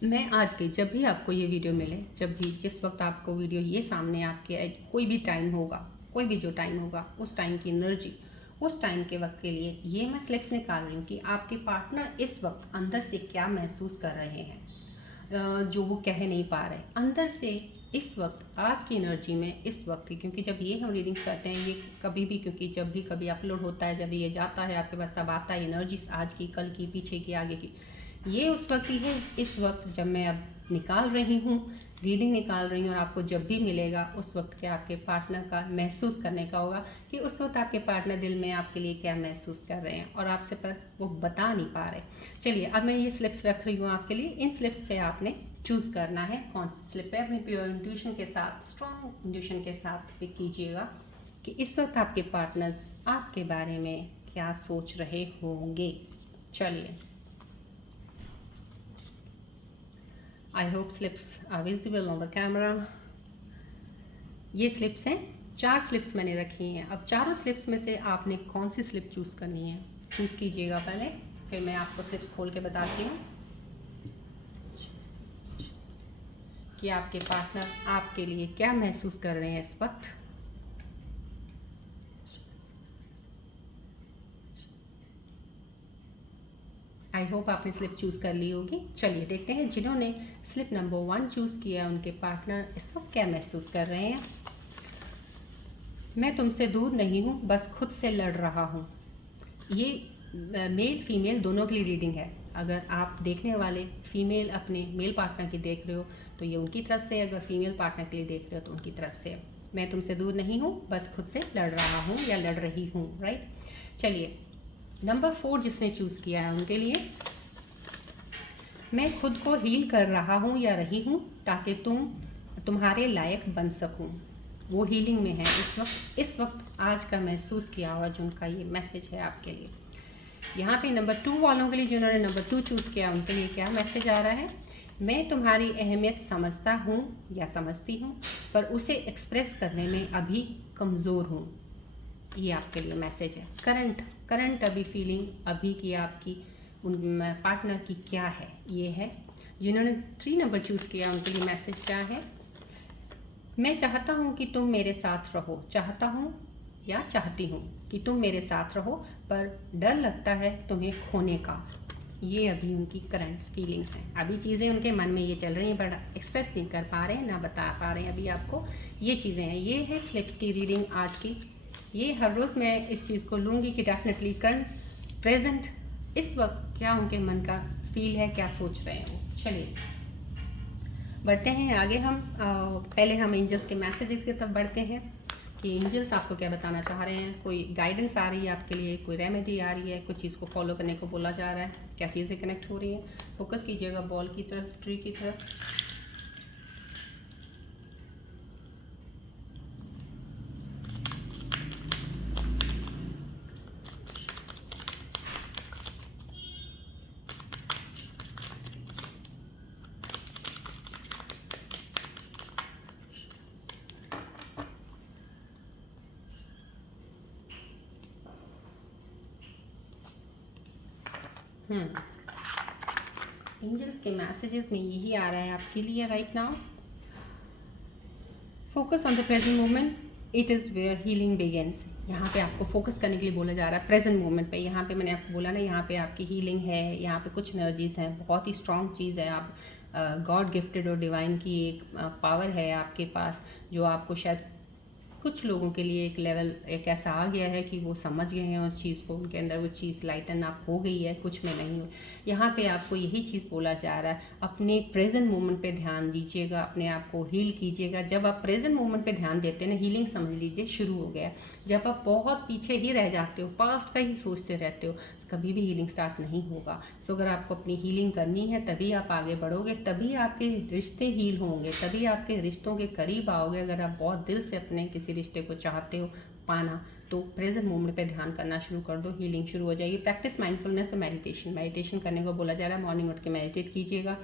मैं आज के जब भी आपको ये वीडियो मिले, जब भी जिस वक्त आपको वीडियो ये सामने आपके कोई भी टाइम होगा, कोई भी जो टाइम होगा, उस टाइम की एनर्जी, उस टाइम के वक्त के लिए ये मैं स्लिप्स निकाल रही हूँ कि आपके पार्टनर इस वक्त अंदर से क्या महसूस कर रहे हैं, जो वो कह नहीं पा रहे अंदर से इस वक्त, आज की एनर्जी में इस वक्त की। क्योंकि जब ये हम रीडिंग्स करते हैं, ये कभी भी, क्योंकि जब भी कभी अपलोड होता है, जब ये जाता है आपके पास, तब आता है एनर्जीज आज की, कल की, पीछे की, आगे की। ये उस वक्त ही है। इस वक्त जब मैं अब निकाल रही हूँ, रीडिंग निकाल रही हूँ, और आपको जब भी मिलेगा उस वक्त के आपके पार्टनर का महसूस करने का होगा कि उस वक्त आपके पार्टनर दिल में आपके लिए क्या महसूस कर रहे हैं और आपसे पर वो बता नहीं पा रहे। चलिए, अब मैं ये स्लिप्स रख रही हूँ आपके लिए। इन स्लिप्स से आपने चूज़ करना है कौन सी स्लिप है। अपने प्योर इंट्यूशन के साथ, स्ट्रॉन्ग इंट्यूशन के साथ पिक कीजिएगा कि इस वक्त आपके पार्टनर्स आपके बारे में क्या सोच रहे होंगे। चलिए, I hope slips are visible on the camera. ये स्लिप्स हैं, 4 स्लिप्स मैंने रखी हैं। अब चारों स्लिप्स में से आपने कौन सी स्लिप चूज़ करनी है, चूज़ कीजिएगा पहले, फिर मैं आपको स्लिप्स खोल के बताती हूँ कि आपके पार्टनर आपके लिए क्या महसूस कर रहे हैं इस वक्त। आई होप आपने स्लिप चूज़ कर ली होगी। चलिए देखते हैं जिन्होंने स्लिप नंबर 1 चूज़ किया उनके पार्टनर इस वक्त क्या महसूस कर रहे हैं। मैं तुमसे दूर नहीं हूँ, बस खुद से लड़ रहा हूँ। ये मेल फीमेल दोनों के लिए रीडिंग है। अगर आप देखने वाले फीमेल अपने मेल पार्टनर की देख रहे हो तो ये उनकी तरफ से, अगर फीमेल पार्टनर के लिए देख रहे हो तो उनकी तरफ से। मैं तुमसे दूर नहीं हूँ, बस खुद से लड़ रहा हूँ या लड़ रही हूँ, राइट। चलिए, नंबर 4 जिसने चूज़ किया है उनके लिए, मैं खुद को हील कर रहा हूँ या रही हूँ ताकि तुम्हारे लायक बन सकूँ। वो हीलिंग में है इस वक्त आज का महसूस किया हुआ जो उनका ये मैसेज है आपके लिए। यहाँ पे नंबर 2 वालों के लिए, जिन्होंने नंबर 2 चूज़ किया उनके लिए क्या मैसेज आ रहा है। मैं तुम्हारी अहमियत समझता हूँ या समझती हूँ, पर उसे एक्सप्रेस करने में अभी कमज़ोर हूँ। ये आपके लिए मैसेज है। करंट अभी फीलिंग अभी की आपकी उन पार्टनर की क्या है, ये है। जिन्होंने 3 नंबर चूज़ किया उनके लिए मैसेज क्या है। मैं चाहता हूँ कि तुम मेरे साथ रहो, चाहता हूँ या चाहती हूँ कि तुम मेरे साथ रहो, पर डर लगता है तुम्हें खोने का। ये अभी उनकी करंट फीलिंग्स हैं। अभी चीज़ें उनके मन में ये चल रही हैं, बट एक्सप्रेस नहीं कर पा रहे हैं, ना बता पा रहे हैं अभी आपको। ये चीज़ें हैं। ये है स्लिप्स की रीडिंग आज की। ये हर रोज़ मैं इस चीज़ को लूँगी कि डेफिनेटली करंट प्रेजेंट इस वक्त क्या उनके मन का फील है, क्या सोच रहे हैं वो। चलिए बढ़ते हैं आगे। हम पहले हम एंजल्स के मैसेजेस की तरफ बढ़ते हैं कि एंजल्स आपको क्या बताना चाह रहे हैं। कोई गाइडेंस आ रही है आपके लिए, कोई रेमेडी आ रही है, कुछ चीज़ को फॉलो करने को बोला जा रहा है, क्या चीज़ें कनेक्ट हो रही हैं। फोकस कीजिएगा बॉल की तरफ, ट्री की तरफ। एंजल्स के मैसेजेस में यही आ रहा है आपके लिए right now. Focus on the present moment, it is where healing begins. यहाँ पे आपको फोकस करने के लिए बोला जा रहा है प्रेजेंट मोमेंट पे। यहाँ पे मैंने आपको बोला ना, यहाँ पे आपकी हीलिंग है, यहाँ पे कुछ एनर्जीज हैं, बहुत ही स्ट्रॉन्ग चीज़ है। आप गॉड गिफ्टेड और डिवाइन की एक पावर है आपके पास, जो आपको शायद कुछ लोगों के लिए एक लेवल एक ऐसा आ गया है कि वो समझ गए हैं उस चीज़ को, उनके अंदर वो चीज़ लाइटन अप हो गई है, कुछ में नहीं हो। यहाँ पे आपको यही चीज़ बोला जा रहा है, अपने प्रेजेंट मोमेंट पे ध्यान दीजिएगा, अपने आप को हील कीजिएगा। जब आप प्रेजेंट मोमेंट पे ध्यान देते हैं ना, हीलिंग समझ लीजिए शुरू हो गया। जब आप बहुत पीछे ही रह जाते हो, पास्ट का ही सोचते रहते हो, कभी भी हीलिंग स्टार्ट नहीं होगा। सो अगर आपको अपनी हीलिंग करनी है तभी आप आगे बढ़ोगे, तभी आपके रिश्ते हील होंगे, तभी आपके रिश्तों के करीब आओगे। अगर आप बहुत दिल से अपने किसी रिश्ते को चाहते हो पाना, तो प्रेजेंट मोमेंट पे ध्यान करना शुरू कर दो, हीलिंग शुरू हो जाएगी। प्रैक्टिस माइंडफुलनेस और मेडिटेशन करने को बोला जा रहा है। मॉर्निंग उठ के मेडिटेट कीजिएगा।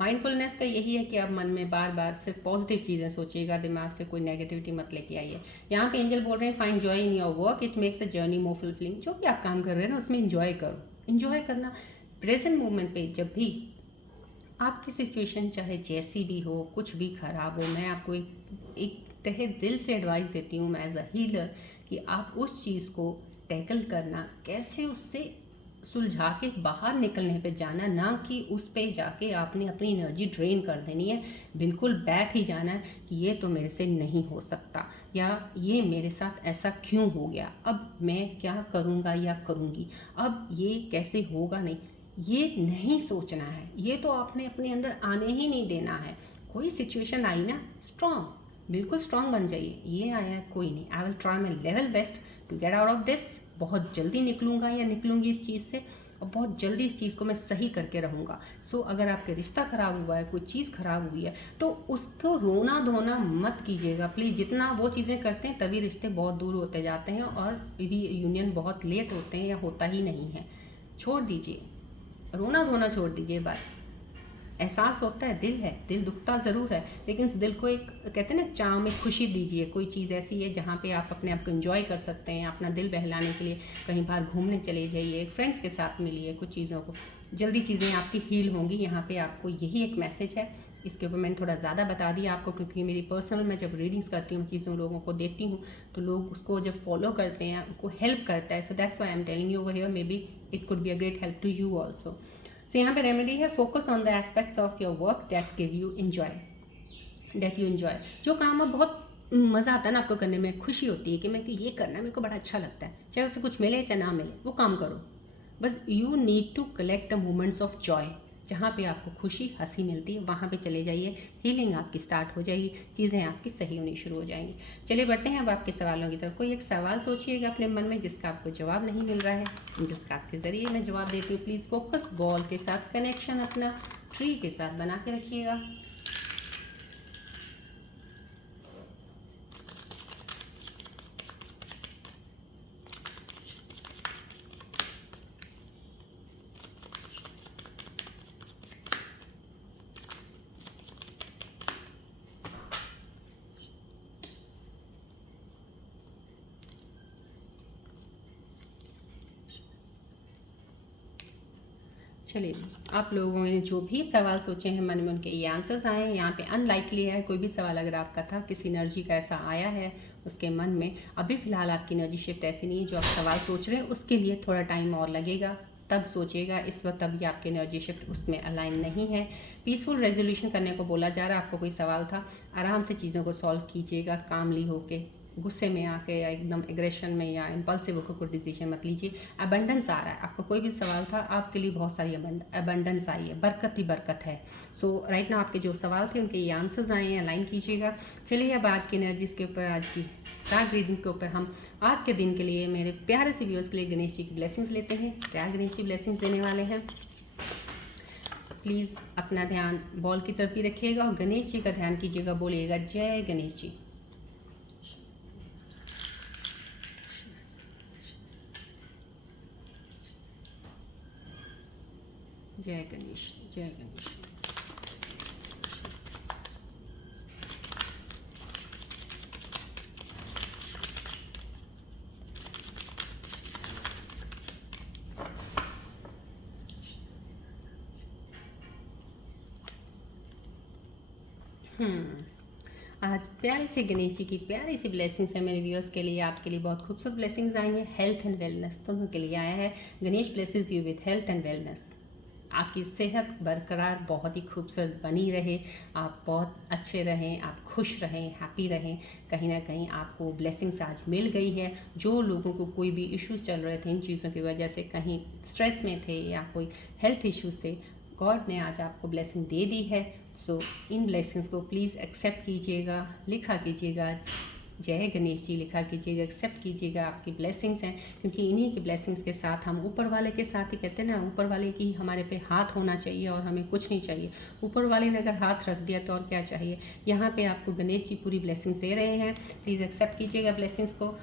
माइंडफुलनेस का यही है कि आप मन में बार बार सिर्फ पॉजिटिव चीज़ें सोचिएगा, दिमाग से कोई नेगेटिविटी मत लेके आइए। यहाँ पे एंजल बोल रहे हैं, find joy in your work, it makes a journey more fulfilling. जो भी आप काम कर रहे हैं ना, उसमें इंजॉय करो। इंजॉय करना प्रेजेंट मोमेंट पे, जब भी आपकी सिचुएशन चाहे जैसी भी हो, कुछ भी खराब हो, मैं आपको एक तहे दिल से एडवाइस देती हूँ मैं एज अ हीलर, कि आप उस चीज़ को टैकल करना, कैसे उससे सुलझा के बाहर निकलने पे जाना, ना कि उस पे जाके आपने अपनी एनर्जी ड्रेन कर देनी है। बिल्कुल बैठ ही जाना है कि ये तो मेरे से नहीं हो सकता, या ये मेरे साथ ऐसा क्यों हो गया, अब मैं क्या करूँगा या करूँगी, अब ये कैसे होगा, नहीं, ये नहीं सोचना है। ये तो आपने अपने अंदर आने ही नहीं देना है। कोई सिचुएशन आई ना, स्ट्रांग, बिल्कुल स्ट्रांग बन जाइए। ये आया है, कोई नहीं, I will try my level best to get out of this. बहुत जल्दी निकलूंगा या निकलूंगी इस चीज़ से, और बहुत जल्दी इस चीज़ को मैं सही करके रहूँगा। सो अगर आपके रिश्ता ख़राब हुआ है, कोई चीज़ ख़राब हुई है, तो उसको रोना धोना मत कीजिएगा प्लीज़। जितना वो चीज़ें करते हैं तभी रिश्ते बहुत दूर होते जाते हैं और यूनियन बहुत लेट होते हैं या होता ही नहीं है। छोड़ दीजिए, रोना धोना छोड़ दीजिए बस। एहसास होता है, दिल है, दिल दुखता ज़रूर है, लेकिन उस दिल को एक कहते हैं ना चाम, एक खुशी दीजिए। कोई चीज़ ऐसी है जहाँ पे आप अपने आप को एंजॉय कर सकते हैं। अपना दिल बहलाने के लिए कहीं बाहर घूमने चले जाइए, फ्रेंड्स के साथ मिलिए, कुछ चीज़ों को, जल्दी चीज़ें आपकी हील होंगी। यहाँ पे आपको यही एक मैसेज है। इसके ऊपर मैंने थोड़ा ज़्यादा बता दिया आपको, क्योंकि मेरी पर्सनल, मैं जब रीडिंग्स करती हूँ, चीज़ों लोगों को देती हूँ, तो लोग उसको जब फॉलो करते हैं, उनको हेल्प करता है। So that's why I am telling you over here, maybe it could be a great help to you also. So यहाँ पे रेमेडी है, focus on the aspects of your work that give you enjoy, that you enjoy. जो काम अब बहुत मज़ा आता है ना आपको करने में, खुशी होती है कि मैं ये करना मेरे को बड़ा अच्छा लगता है, चाहे उसे कुछ मिले चाहे ना मिले, वो काम करो बस। You need to collect the moments of joy, जहाँ पे आपको खुशी हंसी मिलती है, वहाँ पे चले जाइए। हीलिंग आपकी स्टार्ट हो जाएगी, चीज़ें आपकी सही होनी शुरू हो जाएंगी। चलिए बढ़ते हैं अब आपके सवालों की तरफ। कोई एक सवाल सोचिएगा अपने मन में जिसका आपको जवाब नहीं मिल रहा है, जिसका के ज़रिए मैं जवाब देती हूँ। प्लीज़ फोकस, बॉल के साथ कनेक्शन अपना ट्री के साथ बना के रखिएगा। चलिए, आप लोगों ने जो भी सवाल सोचे हैं मन में, उनके ये आंसर्स आए हैं। यहाँ पे अनलाइकली है, कोई भी सवाल अगर आपका था, किसी एनर्जी का ऐसा आया है उसके मन में, अभी फ़िलहाल आपकी एनर्जी शिफ्ट ऐसी नहीं है जो आप सवाल सोच रहे हैं, उसके लिए थोड़ा टाइम और लगेगा, तब सोचिएगा। इस वक्त अभी आपकी एनर्जी शिफ्ट उसमें अलाइन नहीं है। पीसफुल रेजोल्यूशन करने को बोला जा रहा है। आपको कोई सवाल था, आराम से चीज़ों को सॉल्व कीजिएगा, कामली होके, गुस्से में आके या एकदम एग्रेशन में या इम्पल्सिव होकर कोई डिसीजन मत लीजिए। अबंडेंस आ रहा है, आपका कोई भी सवाल था, आपके लिए बहुत सारी अबंडेंस आई है, बरकत ही बरकत है। सो राइट नाउ आपके जो सवाल थे उनके ये आंसर्स आए हैं, अलाइन कीजिएगा। चलिए अब आज की एनर्जीज के ऊपर, आज की कार्ड रीडिंग के ऊपर हम आज के दिन के लिए, मेरे प्यारे से व्यूअर्स के लिए गणेश जी की ब्लेसिंग्स लेते हैं। क्या गणेश जी ब्लेसिंग्स देने वाले हैं? प्लीज़ अपना ध्यान बॉल की तरफ ही रखिएगा और गणेश जी का ध्यान कीजिएगा, बोलिएगा जय गणेश जी। जय गणेश, जय गणेश। आज प्यारे से गणेश जी की प्यारी सी ब्लेसिंग्स है मेरे व्यूअर्स के लिए, आपके लिए बहुत खूबसूरत ब्लेसिंग्स आई हैं। हेल्थ एंड वेलनेस दोनों के लिए आया है। Ganesh blesses you with health and wellness. आपकी सेहत बरकरार बहुत ही खूबसूरत बनी रहे, आप बहुत अच्छे रहें, आप खुश रहें, हैप्पी रहें। कहीं ना कहीं आपको ब्लेसिंग्स आज मिल गई है। जो लोगों को कोई भी इश्यूज चल रहे थे इन चीज़ों की वजह से, कहीं स्ट्रेस में थे या कोई हेल्थ इश्यूज थे, गॉड ने आज आपको ब्लेसिंग दे दी है। सो इन ब्लेसिंग्स को प्लीज़ एक्सेप्ट कीजिएगा, लिखा कीजिएगा, जय गणेश जी लिखा कीजिएगा, एक्सेप्ट कीजिएगा। आपकी ब्लेसिंग्स हैं, क्योंकि इन्हीं की ब्लेसिंग्स के साथ हम ऊपर वाले के साथ ही कहते हैं ना, ऊपर वाले की हमारे पे हाथ होना चाहिए और हमें कुछ नहीं चाहिए। ऊपर वाले ने अगर हाथ रख दिया तो और क्या चाहिए। यहाँ पे आपको गणेश जी पूरी ब्लेसिंग्स दे रहे हैं, प्लीज़ एक्सेप्ट कीजिएगा ब्लेसिंग्स को।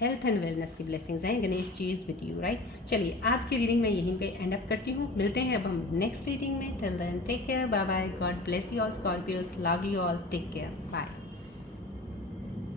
हेल्थ एंड वेलनेस की ब्लेसिंग्स हैं, Ganesh ji is with you, right. चलिए आज की रीडिंग मैं यहीं पे एंड अप करती हूँ। मिलते हैं अब हम नेक्स्ट रीडिंग में। Till then take care, bye bye, God bless you all Scorpios, love you all, take care, bye.